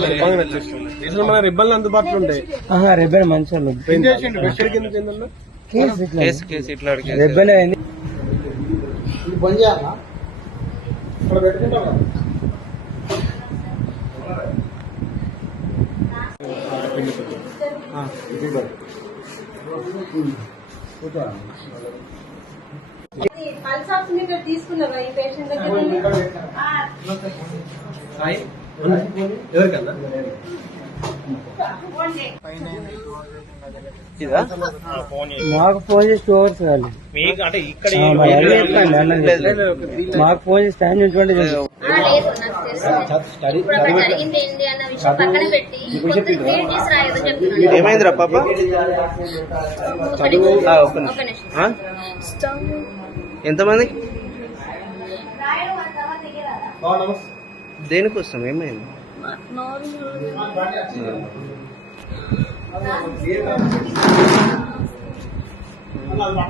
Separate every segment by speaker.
Speaker 1: మన రిబ్బన్లు అందుబాటులో ఉంటాయి
Speaker 2: ఆహా రెబ్బెన్ మంచి. రెబ్బెన్ అయింది.
Speaker 3: ఆక్సిమీటర్ తీసుకున్నావా ఈ పేషెంట్ దగ్గర?
Speaker 1: ఎవరికన్నా?
Speaker 2: మాకు ఫోన్ చేసి టూ అవర్స్ కాదు.
Speaker 4: మీకు
Speaker 2: ఫోన్ చేసి టైం చూసుకోండి
Speaker 4: ఏమైందిరా పాప?
Speaker 5: ఒక నిమిషం.
Speaker 4: ఆ, దేనికోసం? ఏమైంది?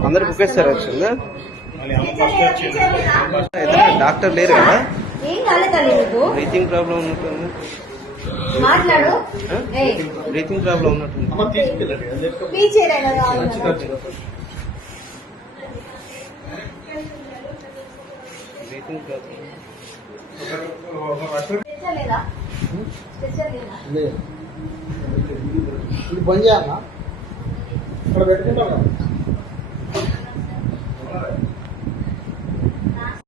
Speaker 4: అందరు బుక్ చేస్తారు వచ్చిందా డాక్టర్ లేరు కదా? బ్రీతింగ్ ప్రాబ్లం ఉన్నట్టుంది. బ్రీతింగ్ ప్రాబ్లం ఉన్నట్టుంది.
Speaker 1: ఇప్పుడు బంద్ చేయాలా ఇక్కడ పెట్టుకుంటాం కదా.